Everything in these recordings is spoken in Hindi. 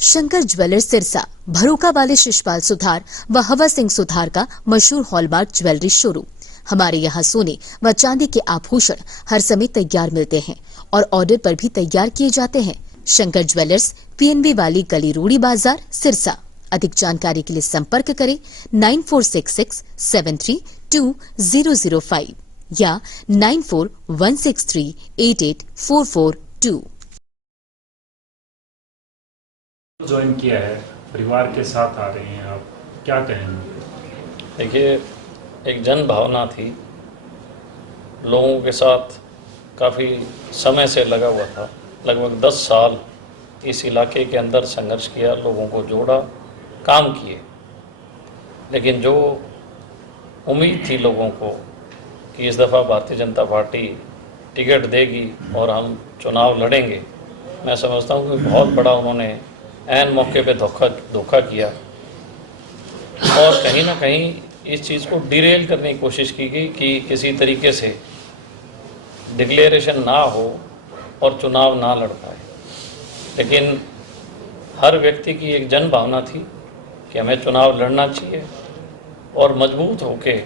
शंकर ज्वेलर्स सिरसा भरोका वाले शिशपाल सुथार व हवा सिंह सुथार का मशहूर हॉलमार्क ज्वेलरी शोरूम। हमारे यहाँ सोने व चांदी के आभूषण हर समय तैयार मिलते हैं और ऑर्डर पर भी तैयार किए जाते हैं। शंकर ज्वेलर्स पीएनबी वाली गली रोड़ी बाजार सिरसा। अधिक जानकारी के लिए संपर्क करें 9466732005 या 9416388442। ज्वाइन किया है, परिवार के साथ आ रहे हैं, आप क्या कहेंगे? देखिए, एक जन भावना थी, लोगों के साथ काफ़ी समय से लगा हुआ था। लगभग 10 साल इस इलाके के अंदर संघर्ष किया, लोगों को जोड़ा, काम किए। लेकिन जो उम्मीद थी लोगों को कि इस दफ़ा भारतीय जनता पार्टी टिकट देगी और हम चुनाव लड़ेंगे, मैं समझता हूँ कि बहुत बड़ा उन्होंने ऐन मौके पे धोखा किया और कहीं ना कहीं इस चीज़ को डिरेल करने की कोशिश की गई कि किसी तरीके से डिक्लेरेशन ना हो और चुनाव ना लड़ पाए। लेकिन हर व्यक्ति की एक जन भावना थी कि हमें चुनाव लड़ना चाहिए और मजबूत होके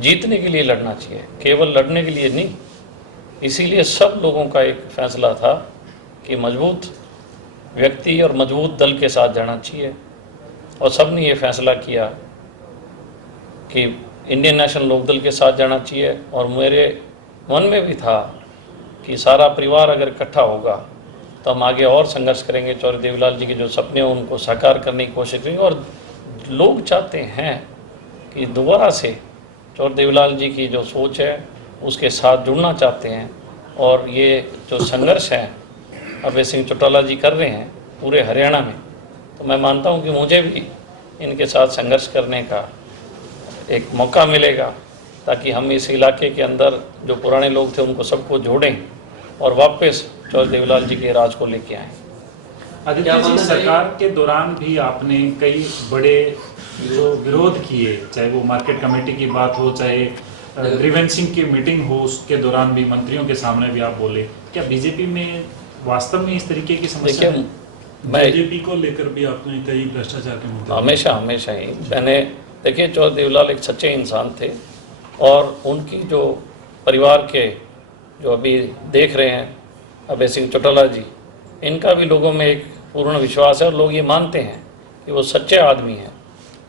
जीतने के लिए लड़ना चाहिए, केवल लड़ने के लिए नहीं। इसीलिए सब लोगों का एक फैसला था कि मजबूत व्यक्ति और मजबूत दल के साथ जाना चाहिए और सब ने ये फैसला किया कि इंडियन नेशनल लोकदल के साथ जाना चाहिए। और मेरे मन में भी था कि सारा परिवार अगर इकट्ठा होगा तो हम आगे और संघर्ष करेंगे, चौधरी देवीलाल जी के जो सपने हैं उनको साकार करने की कोशिश करेंगे। और लोग चाहते हैं कि दोबारा से चौधरी देवीलाल जी की जो सोच है उसके साथ जुड़ना चाहते हैं। और ये जो संघर्ष है अभय सिंह चौटाला जी कर रहे हैं पूरे हरियाणा में, तो मैं मानता हूं कि मुझे भी इनके साथ संघर्ष करने का एक मौका मिलेगा ताकि हम इस इलाके के अंदर जो पुराने लोग थे उनको सबको जोड़ें और वापस चौधरी देवीलाल जी के राज को लेके आएँ। आदित्य जी, सरकार के दौरान भी आपने कई बड़े जो विरोध किए, चाहे वो मार्केट कमेटी की बात हो, चाहे ग्रीवेंसिंग की मीटिंग हो, उसके दौरान भी मंत्रियों के सामने भी आप बोले। क्या बीजेपी में वास्तव में इस तरीके की समस्या है? बीजेपी को लेकर भी आपने कई भ्रष्टाचार के मुद्दे हमेशा ही मैंने देखिए, चौधरी देवीलाल एक सच्चे इंसान थे और उनकी जो परिवार के जो अभी देख रहे हैं अभय सिंह चौटाला जी, इनका भी लोगों में एक पूर्ण विश्वास है और लोग ये मानते हैं कि वो सच्चे आदमी हैं।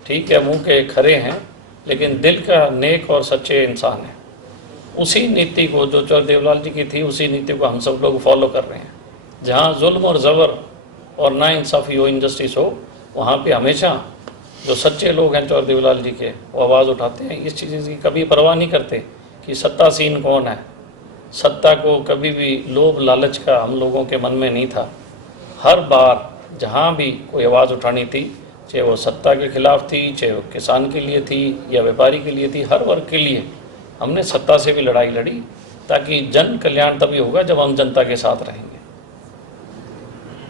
ठीक है, मुंह के खरे हैं लेकिन दिल का नेक और सच्चे इंसान है। उसी नीति को जो चौधरी देवीलाल जी की थी, उसी नीति को हम सब लोग फॉलो कर रहे हैं। जहाँ जुल्म और ज़बर और नाइंसाफ़ी हो, इनजस्टिस हो, वहाँ पे हमेशा जो सच्चे लोग हैं चौधरी देवीलाल जी के, वो आवाज़ उठाते हैं। इस चीज़ की कभी परवाह नहीं करते कि सत्तासीन कौन है। सत्ता को कभी भी लोभ लालच का हम लोगों के मन में नहीं था। हर बार जहाँ भी कोई आवाज़ उठानी थी, चाहे वो सत्ता के खिलाफ थी, चाहे वो किसान के लिए थी या व्यापारी के लिए थी, हर वर्ग के लिए हमने सत्ता से भी लड़ाई लड़ी, ताकि जन कल्याण तभी होगा जब हम जनता के साथ रहेंगे।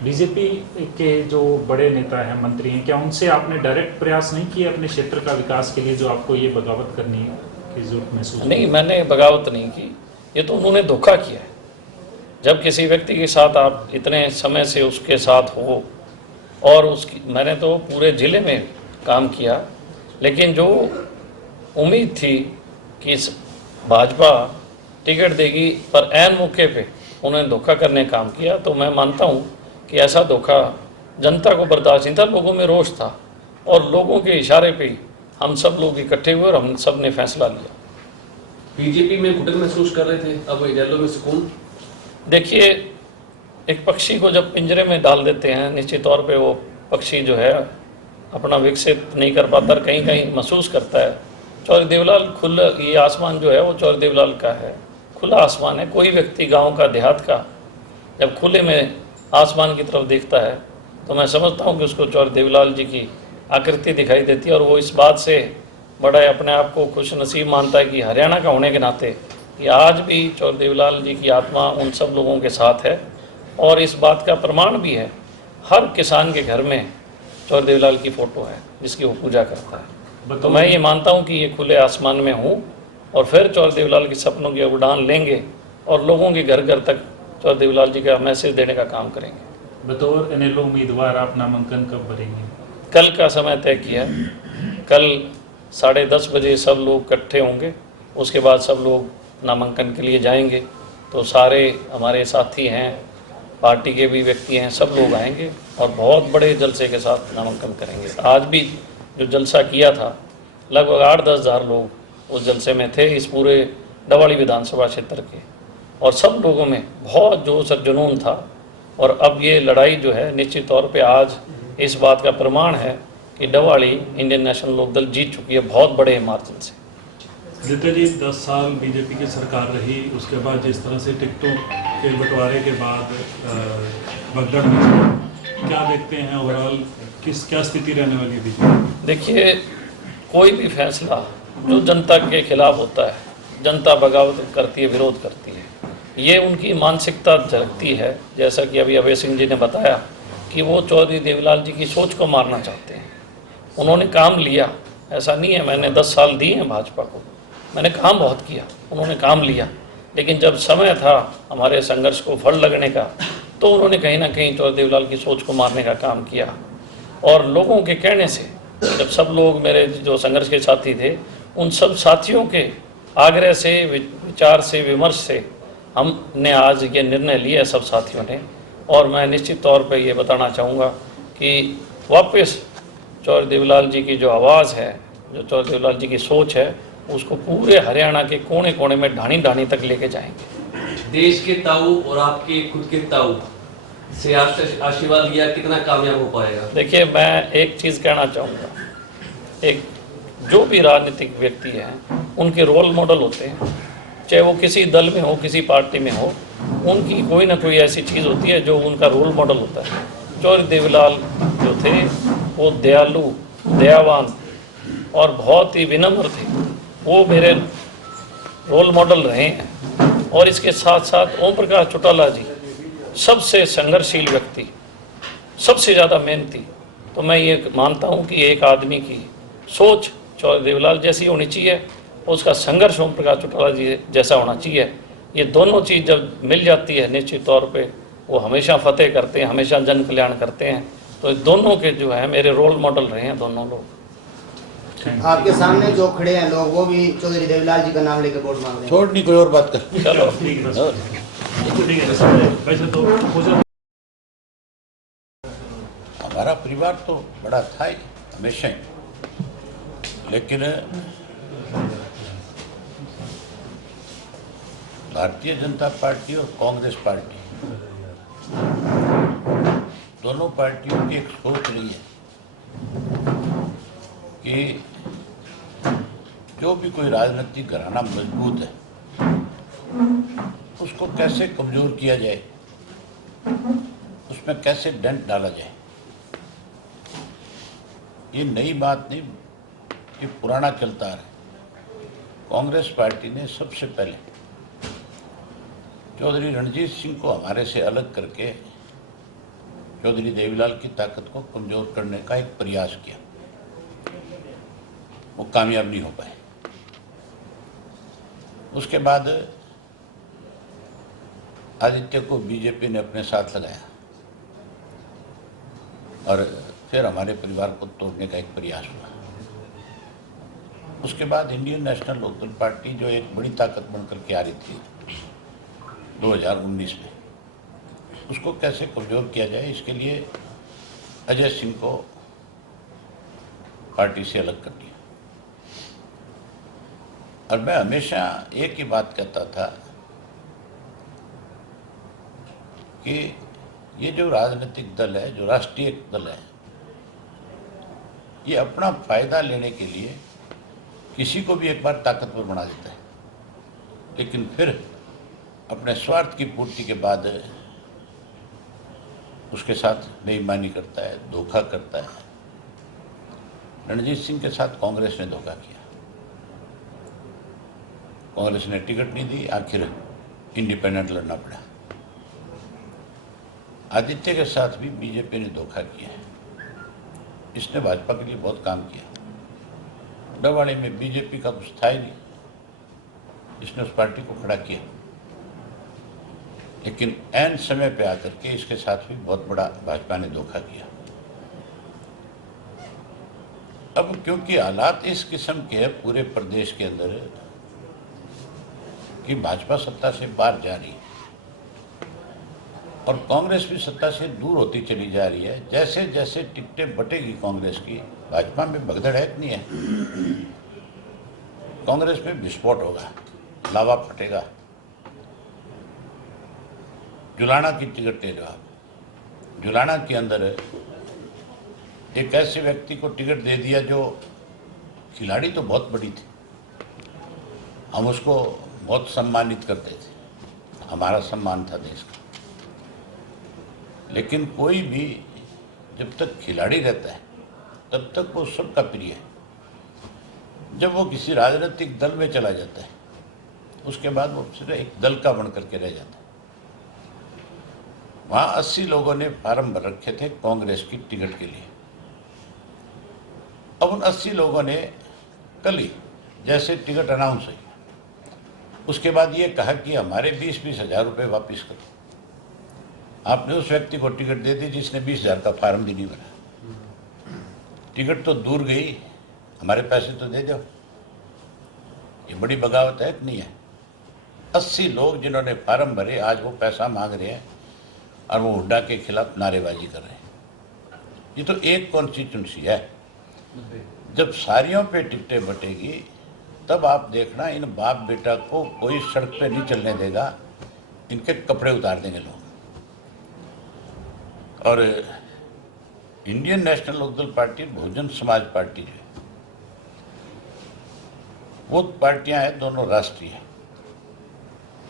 बीजेपी के जो बड़े नेता हैं, मंत्री हैं, क्या उनसे आपने डायरेक्ट प्रयास नहीं किए अपने क्षेत्र का विकास के लिए, जो आपको ये बगावत करनी है की जरूरत महसूस? नहीं, मैंने बगावत नहीं की, ये तो उन्होंने धोखा किया है। जब किसी व्यक्ति के साथ आप इतने समय से उसके साथ हो, और उसकी मैंने तो पूरे ज़िले में काम किया, लेकिन जो उम्मीद थी कि भाजपा टिकट देगी पर ऐन मौके पे उन्होंने धोखा करने का काम किया, तो मैं मानता हूँ कि ऐसा धोखा जनता को बर्दाश्त नहीं था। लोगों में रोष था और लोगों के इशारे पे हम सब लोग इकट्ठे हुए और हम सब ने फैसला लिया। बीजेपी में घुटन महसूस कर रहे थे, अब इनेलो में सुकून? देखिए, एक पक्षी को जब पिंजरे में डाल देते हैं, निश्चित तौर पे वो पक्षी जो है अपना विकसित नहीं कर पाता, कहीं कहीं महसूस करता है। चौधरी देवीलाल ये आसमान जो है वो चौधरी देवीलाल का है, खुला आसमान है। कोई व्यक्ति गांव का, देहात का जब खुले में आसमान की तरफ देखता है तो मैं समझता हूँ कि उसको चौधरी देवीलाल जी की आकृति दिखाई देती है। और वो इस बात से बड़ा अपने आप को खुश नसीब मानता है कि हरियाणा का होने के नाते कि आज भी चौधरी देवीलाल जी की आत्मा उन सब लोगों के साथ है। और इस बात का प्रमाण भी है, हर किसान के घर में चौधरी देवीलाल की फ़ोटो है जिसकी वो पूजा करता है। तो मैं ये मानता हूँ कि ये खुले आसमान में हूँ और फिर चौधरी देवीलाल के सपनों की उड़ान लेंगे और लोगों के घर घर तक चौधरी देवीलाल जी का मैसेज देने का काम करेंगे। बतौर एनएलओ उम्मीदवार आप नामांकन कब भरेंगे? कल का समय तय किया है। कल 10:30 बजे सब लोग इकट्ठे होंगे, उसके बाद सब लोग नामांकन के लिए जाएंगे। तो सारे हमारे साथी हैं, पार्टी के भी व्यक्ति हैं, सब लोग आएंगे और बहुत बड़े जलसे के साथ नामांकन करेंगे। आज भी जो जलसा किया था, लगभग 8-10 हज़ार लोग उस जलसे में थे, इस पूरे डवाड़ी विधानसभा क्षेत्र के, और सब लोगों में बहुत जोश और जुनून था। और अब ये लड़ाई जो है निश्चित तौर पे आज इस बात का प्रमाण है कि डवाड़ी इंडियन नेशनल लोकदल जीत चुकी है बहुत बड़े मार्जिन से। आदित्य जी, 10 साल बीजेपी की सरकार रही, उसके बाद जिस तरह से टिकटों के बंटवारे के बाद भगदड़ में क्या देखते हैं ओवरऑल, क्या स्थिति रहने वाली है बीजेपी? देखिए, कोई भी फैसला जो जनता के खिलाफ होता है, जनता बगावत करती है, विरोध करती है, ये उनकी मानसिकता झलकती है। जैसा कि अभी अभय सिंह जी ने बताया कि वो चौधरी देवीलाल जी की सोच को मारना चाहते हैं। उन्होंने काम लिया, ऐसा नहीं है मैंने 10 साल दिए हैं भाजपा को, मैंने काम बहुत किया, उन्होंने काम लिया, लेकिन जब समय था हमारे संघर्ष को फल लगने का, तो उन्होंने कहीं ना कहीं चौधरी देवीलाल की सोच को मारने का काम किया। और लोगों के कहने से, जब सब लोग मेरे जो संघर्ष के साथी थे, उन सब साथियों के आग्रह से, विचार से, विमर्श से हमने आज ये निर्णय लिया सब साथियों ने। और मैं निश्चित तौर पे ये बताना चाहूँगा कि वापस चौधरी देवीलाल जी की जो आवाज़ है, जो चौधरी देवीलाल जी की सोच है, उसको पूरे हरियाणा के कोने कोने में, ढाणी ढाणी तक लेके जाएंगे। देश के ताऊ और आपके खुद के ताऊ से आशीर्वाद लिया, कितना कामयाब हो पाएगा? देखिए, मैं एक चीज़ कहना चाहूँगा, एक जो भी राजनीतिक व्यक्ति हैं उनके रोल मॉडल होते हैं, चाहे वो किसी दल में हो, किसी पार्टी में हो, उनकी कोई ना कोई ऐसी चीज़ होती है जो उनका रोल मॉडल होता है। चौधरी देवीलाल जो थे वो दयालु, दयावान और बहुत ही विनम्र थे, वो मेरे रोल मॉडल रहे हैं। और इसके साथ साथ ओम प्रकाश चौटाला जी सबसे संघर्षशील व्यक्ति, सबसे ज़्यादा मेहनती। तो मैं ये मानता हूँ कि एक आदमी की सोच चौधरी देवीलाल जैसी होनी चाहिए, उसका संघर्ष ओम प्रकाश चौटाला जी जैसा होना चाहिए। ये दोनों चीज़ जब मिल जाती है, निश्चित तौर पे वो हमेशा फतेह करते हैं, हमेशा जन कल्याण करते हैं। तो दोनों के जो है मेरे रोल मॉडल रहे हैं दोनों लोग। आपके सामने जो खड़े हैं लोग, वो भी चौधरी देवीलाल जी का नाम लेकर वोट मांग रहे हैं। छोड़, नहीं कोई और बात कर। चलो ठीक है, वैसे तो हमारा परिवार तो बड़ा था ही हमेशा ही, लेकिन भारतीय जनता पार्टी और कांग्रेस पार्टी दोनों पार्टियों की एक सोच रही है कि जो भी कोई राजनीतिक घराना मजबूत है उसको कैसे कमजोर किया जाए, उसमें कैसे डेंट डाला जाए। ये नई बात नहीं, ये पुराना चलता आ रहा है। कांग्रेस पार्टी ने सबसे पहले चौधरी रणजीत सिंह को हमारे से अलग करके चौधरी देवीलाल की ताकत को कमजोर करने का एक प्रयास किया, वो कामयाब नहीं हो पाए। उसके बाद आदित्य को बीजेपी ने अपने साथ लगाया और फिर हमारे परिवार को तोड़ने का एक प्रयास हुआ। उसके बाद इंडियन नेशनल लोकदल पार्टी जो एक बड़ी ताकत बनकर के आ रही थी 2019 में, उसको कैसे कमजोर किया जाए, इसके लिए अजय सिंह को पार्टी से अलग कर दिया। और मैं हमेशा एक ही बात कहता था कि ये जो राजनीतिक दल है, जो राष्ट्रीय दल है, ये अपना फायदा लेने के लिए किसी को भी एक बार ताकतवर बना देता है, लेकिन फिर अपने स्वार्थ की पूर्ति के बाद उसके साथ बेईमानी करता है, धोखा करता है। रणजीत सिंह के साथ कांग्रेस ने धोखा किया, कांग्रेस ने टिकट नहीं दी, आखिर इंडिपेंडेंट लड़ना पड़ा। आदित्य के साथ भी बीजेपी ने धोखा किया है, इसने भाजपा के लिए बहुत काम किया। डवाड़ी में बीजेपी का कुछ था ही नहीं, इसने उस पार्टी को खड़ा किया। लेकिन ऐन समय पे आकर के इसके साथ भी बहुत बड़ा भाजपा ने धोखा किया। अब क्योंकि हालात इस किस्म के हैं पूरे प्रदेश के अंदर कि भाजपा सत्ता से बाहर जा रही है और कांग्रेस भी सत्ता से दूर होती चली जा रही है। जैसे जैसे टिकटें बटेगी कांग्रेस की, भाजपा में भगदड़ है कि नहीं है? कांग्रेस में विस्फोट होगा, लावा फटेगा। जुलाना की टिकट ले लो आप। जुलाना के अंदर एक ऐसे व्यक्ति को टिकट दे दिया जो खिलाड़ी तो बहुत बड़ी थी, हम उसको बहुत सम्मानित करते थे, हमारा सम्मान था देश का। लेकिन कोई भी जब तक खिलाड़ी रहता है तब तक वो सबका प्रिय है। जब वो किसी राजनीतिक दल में चला जाता है उसके बाद वो सिर्फ एक दल का बन करके रह जाता है। वहाँ 80 लोगों ने फार्म भर रखे थे कांग्रेस की टिकट के लिए। अब उन 80 लोगों ने कल ही जैसे टिकट अनाउंस हुई उसके बाद ये कहा कि हमारे 20-20 हज़ार रुपये वापस करो। आपने उस व्यक्ति को टिकट दे दी जिसने 20,000 का फार्म भी नहीं भरा। टिकट तो दूर गई, हमारे पैसे तो दे दो। ये बड़ी बगावत है कि नहीं है? 80 लोग जिन्होंने फार्म भरे आज वो पैसा मांग रहे हैं और वो हुड्डा के खिलाफ नारेबाजी कर रहे हैं। ये तो एक कॉन्स्टिट्यूंसी है। जब सारियों पे टिकटें बटेगी तब आप देखना इन बाप बेटा को कोई सड़क पे नहीं चलने देगा, इनके कपड़े उतार देंगे लोग। और Indian national Lokdal party, Bahujan Samaj party जो है वो पार्टियां हैं दोनों राष्ट्रीय।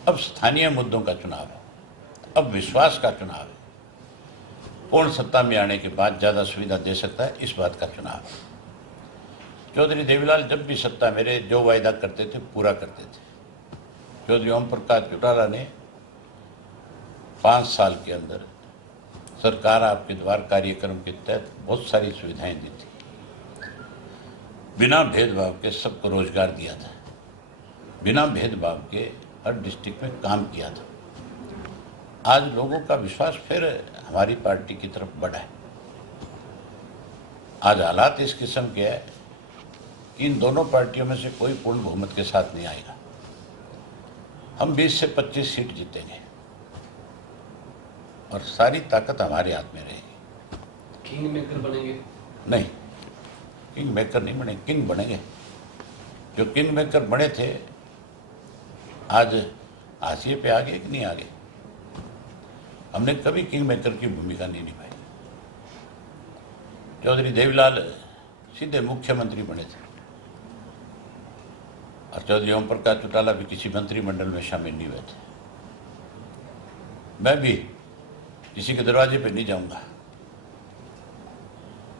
अब स्थानीय मुद्दों का चुनाव है, अब विश्वास का चुनाव है। पूर्ण सत्ता में आने के बाद ज़्यादा सुविधा दे सकता है, इस बात का चुनाव है। चौधरी देवीलाल जब भी सत्ता मेरे जो वायदा करते थे पूरा करते थे। चौधरी ओम प्रकाश चौटाला ने 5 साल के अंदर सरकार आपके द्वार कार्यक्रम के तहत बहुत सारी सुविधाएं दी थी। बिना भेदभाव के सबको रोजगार दिया था, बिना भेदभाव के हर डिस्ट्रिक्ट में काम किया था। आज लोगों का विश्वास फिर हमारी पार्टी की तरफ बढ़ा है। आज हालात इस किस्म के हैं कि इन दोनों पार्टियों में से कोई पूर्ण बहुमत के साथ नहीं आएगा। हम 20 से 25 सीट जीतेंगे और सारी ताकत हमारे हाथ में रहेगी। किंग मेकर बनेंगे? नहीं, किंग मेकर नहीं बने, किंग बनेंगे। जो किंग मेकर बने थे आज हाशिए पे आ गए कि नहीं आ गए? हमने कभी किंग मेकर की भूमिका नहीं निभाई। चौधरी देवीलाल सीधे मुख्यमंत्री बने थे और चौधरी ओम प्रकाश चौटाला भी किसी मंत्रिमंडल में शामिल नहीं हुए थे। मैं भी किसी के दरवाजे पे नहीं जाऊंगा,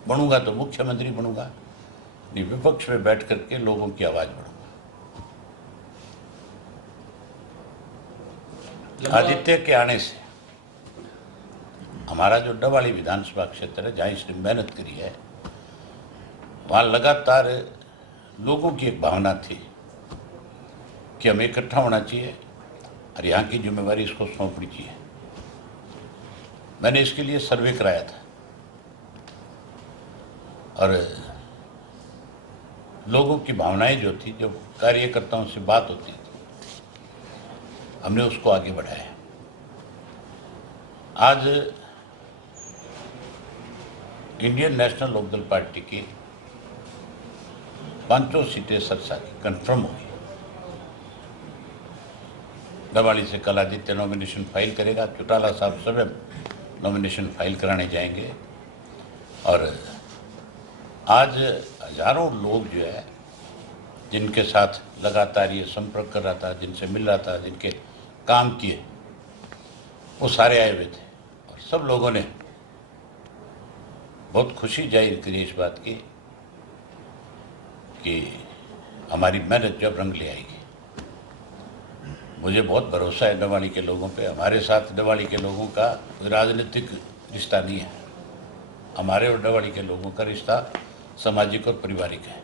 बनूंगा तो मुख्यमंत्री बनूंगा, नहीं विपक्ष में बैठ करके लोगों की आवाज बढ़ूंगा। आदित्य के आने से हमारा जो डवाली विधानसभा क्षेत्र है जहाँ इसने मेहनत करी है वहाँ लगातार लोगों की एक भावना थी कि हमें इकट्ठा होना चाहिए और यहाँ की जिम्मेवारी इसको सौंपनी चाहिए। मैंने इसके लिए सर्वे कराया था और लोगों की भावनाएं जो थी, जो कार्यकर्ताओं से बात होती थी, हमने उसको आगे बढ़ाया। आज इंडियन नेशनल लोकदल पार्टी की 5 सीटें सरसा की कंफर्म हुई। दवाली से कल आदित्य नॉमिनेशन फाइल करेगा, चौटाला साहब सब नॉमिनेशन फाइल कराने जाएंगे और आज हजारों लोग जो है जिनके साथ लगातार ये संपर्क कर रहा था, जिनसे मिल रहा था, जिनके काम किए, वो सारे आए हुए थे और सब लोगों ने बहुत खुशी जाहिर करी इस बात की कि हमारी मेहनत जब रंग ले आएगी। मुझे बहुत भरोसा है डवाली के लोगों पे। हमारे साथ डवाली के लोगों का कोई राजनीतिक रिश्ता नहीं है, हमारे और डवाली के लोगों का रिश्ता सामाजिक और पारिवारिक है।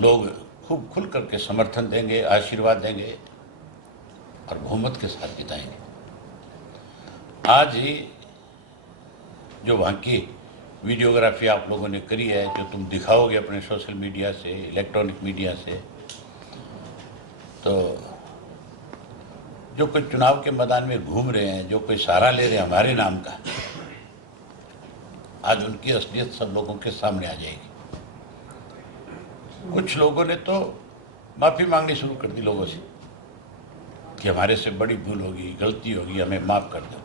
लोग खूब खुल करके समर्थन देंगे, आशीर्वाद देंगे और बहुमत के साथ जिताएंगे। आज ही जो वहाँ की वीडियोग्राफी आप लोगों ने करी है, जो तुम दिखाओगे अपने सोशल मीडिया से, इलेक्ट्रॉनिक मीडिया से, तो जो कोई चुनाव के मैदान में घूम रहे हैं, जो कोई सहारा ले रहे हैं हमारे नाम का, आज उनकी असलियत सब लोगों के सामने आ जाएगी। कुछ लोगों ने तो माफ़ी मांगनी शुरू कर दी लोगों से कि हमारे से बड़ी भूल होगी, गलती होगी, हमें माफ़ कर दो।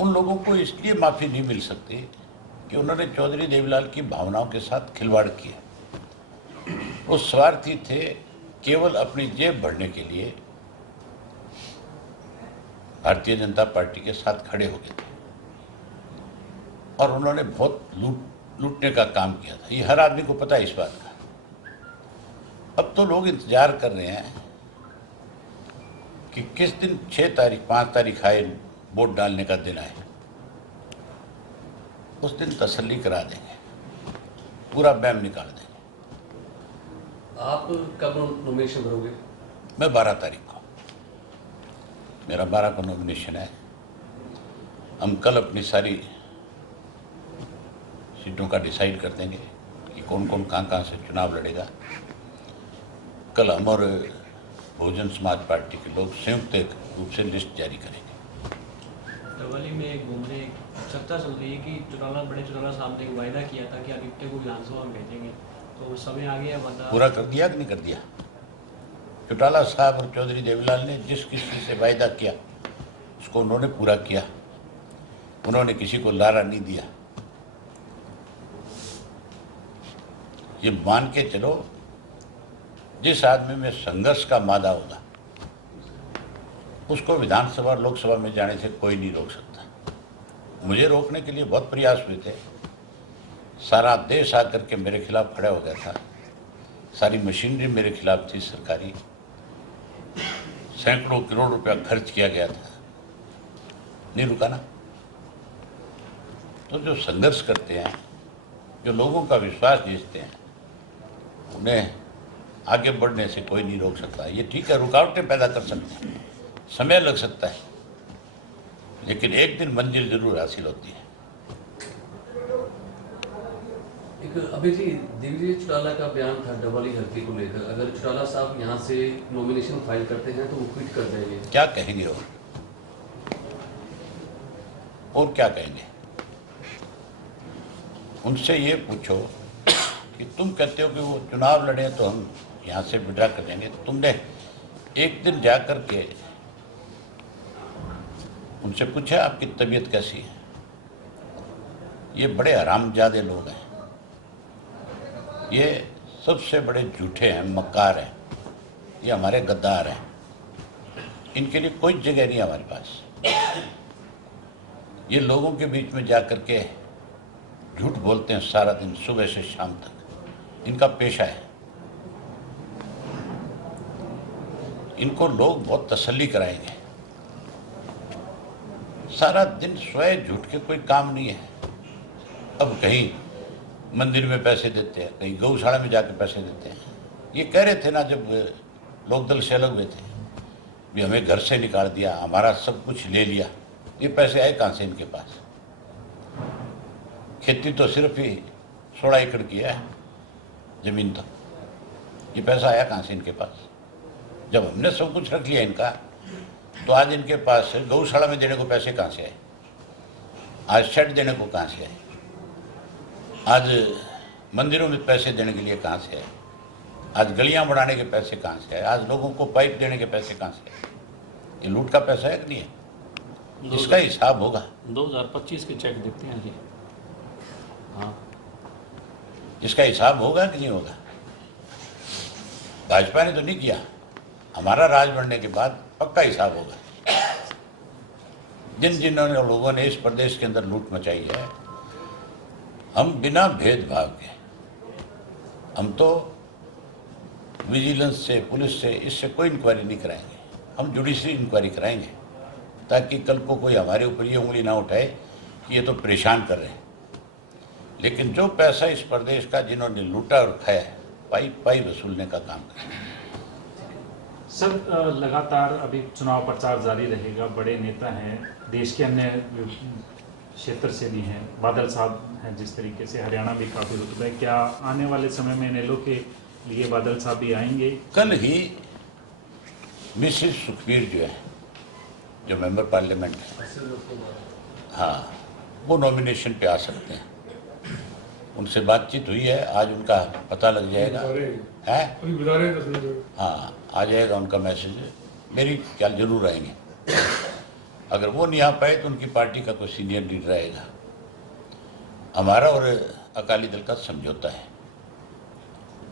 उन लोगों को इसलिए माफ़ी नहीं मिल सकती कि उन्होंने चौधरी देवीलाल की भावनाओं के साथ खिलवाड़ किया। वो स्वार्थी थे, केवल अपनी जेब भरने के लिए भारतीय जनता पार्टी के साथ खड़े हो गए थे और उन्होंने बहुत लूटने का काम किया था। ये हर आदमी को पता है इस बात का। अब तो लोग इंतजार कर रहे हैं कि किस दिन 6 तारीख 5 तारीख आए, वोट डालने का दिन आए, उस दिन तसल्ली करा देंगे, पूरा बैम निकाल देंगे। आप कब नॉमिनेशन भरोगे? मैं 12 तारीख को, मेरा 12 को नॉमिनेशन है। हम कल अपनी सारी सीटों का डिसाइड कर देंगे कि कौन कौन कहाँ से चुनाव लड़ेगा। कल हम और बहुजन समाज पार्टी के लोग संयुक्त रूप से लिस्ट जारी करेंगे। दवाली में घूमने चर्चा चल रही है कि बड़े चौटाला साहब ने वायदा किया था कि आदित्य को विधानसभा में भेजेंगे, तो समय आ गया, वादा पूरा कर दिया कि नहीं कर दिया? चौटाला साहब और चौधरी देवीलाल ने जिस किसी से वायदा किया उसको उन्होंने पूरा किया। उन्होंने किसी को लारा नहीं दिया। ये मान के चलो, जिस आदमी में संघर्ष का मादा होगा उसको विधानसभा लोकसभा में जाने से कोई नहीं रोक सकता। मुझे रोकने के लिए बहुत प्रयास हुए थे। सारा देश आकर के मेरे खिलाफ खड़ा हो गया था। सारी मशीनरी मेरे खिलाफ थी सरकारी। सैकड़ों करोड़ रुपया खर्च किया गया था, नहीं रुका ना। तो जो संघर्ष करते हैं, जो लोगों का विश्वास जीतते हैं, उन्हें आगे बढ़ने से कोई नहीं रोक सकता। ये ठीक है, रुकावटें पैदा कर सकते हैं, समय लग सकता है, लेकिन एक दिन मंजिल जरूर हासिल होती है। एक अभी जी दिग्विजय चौटाला का बयान था डबली हल्के को लेकर, अगर चौटाला साहब यहाँ से नॉमिनेशन फाइल करते हैं तो वो क्विट कर देंगे। क्या कहेंगे और क्या कहेंगे? उनसे ये पूछो कि तुम कहते हो कि वो चुनाव लड़े तो हम यहाँ से विड्रा कर देंगे। तुमने एक दिन जा कर के उनसे पूछा आपकी तबीयत कैसी है? ये बड़े हरामजादे लोग हैं, ये सबसे बड़े झूठे हैं, मक्कार हैं, ये हमारे गद्दार हैं। इनके लिए कोई जगह नहीं है हमारे पास। ये लोगों के बीच में जा कर के झूठ बोलते हैं सारा दिन, सुबह से शाम तक, इनका पेशा है। इनको लोग बहुत तसल्ली कराएंगे। सारा दिन स्वयं झूठ के कोई काम नहीं है। अब कहीं मंदिर में पैसे देते हैं, कहीं गौशाला में जाकर पैसे देते हैं। ये कह रहे थे ना जब लोकदल से अलग हुए थे, भी हमें घर से निकाल दिया, हमारा सब कुछ ले लिया। ये पैसे आए कहाँ से इनके पास? खेती तो सिर्फ ही 16 एकड़ की है जमीन, तो ये पैसा आया कहाँ से इनके पास? जब हमने सब कुछ रख लिया इनका, तो आज इनके पास गौशाला में देने को पैसे कहाँ से आए? आज शेड देने को कहाँ से आए? आज मंदिरों में पैसे देने के लिए कहाँ से आए? आज गलियां बढ़ाने के पैसे कहाँ से आए? आज लोगों को पाइप देने के पैसे कहाँ से आए? ये लूट का पैसा है कि नहीं है? इसका हिसाब होगा। 2025 के चेक दिखते हैं जी। हाँ, इसका हिसाब होगा कि नहीं होगा? भाजपा ने तो नहीं किया, हमारा राज बनने के बाद पक्का हिसाब होगा। जिन्होंने लोगों ने इस प्रदेश के अंदर लूट मचाई है, हम बिना भेदभाव के, हम तो विजिलेंस से, पुलिस से, इससे कोई इंक्वायरी नहीं कराएंगे। हम जुडिशरी इंक्वायरी कराएंगे, ताकि कल को कोई हमारे ऊपर ये उंगली ना उठाए कि ये तो परेशान कर रहे हैं। लेकिन जो पैसा इस प्रदेश का जिन्होंने लूटा और खाया है, पाई पाई वसूलने का काम करें। सर लगातार अभी चुनाव प्रचार जारी रहेगा, बड़े नेता हैं, देश के अन्य क्षेत्र से भी हैं, बादल साहब हैं, जिस तरीके से हरियाणा भी काफ़ी रुतबा है, क्या आने वाले समय में इनेलो के लिए बादल साहब भी आएंगे? कल ही मिसेस सुखबीर जो है, जो मेंबर पार्लियामेंट है, हाँ, वो नॉमिनेशन पे आ सकते हैं। उनसे बातचीत हुई है, आज उनका पता लग जाएगा है, हाँ, आ जाएगा उनका मैसेज। मेरी ख्याल जरूर आएंगे। अगर वो नहीं आ पाए तो उनकी पार्टी का कोई सीनियर लीडर आएगा। हमारा और अकाली दल का समझौता है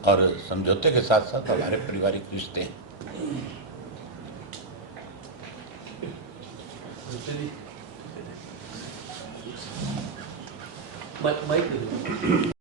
और समझौते के साथ साथ हमारे पारिवारिक रिश्ते हैं। माइक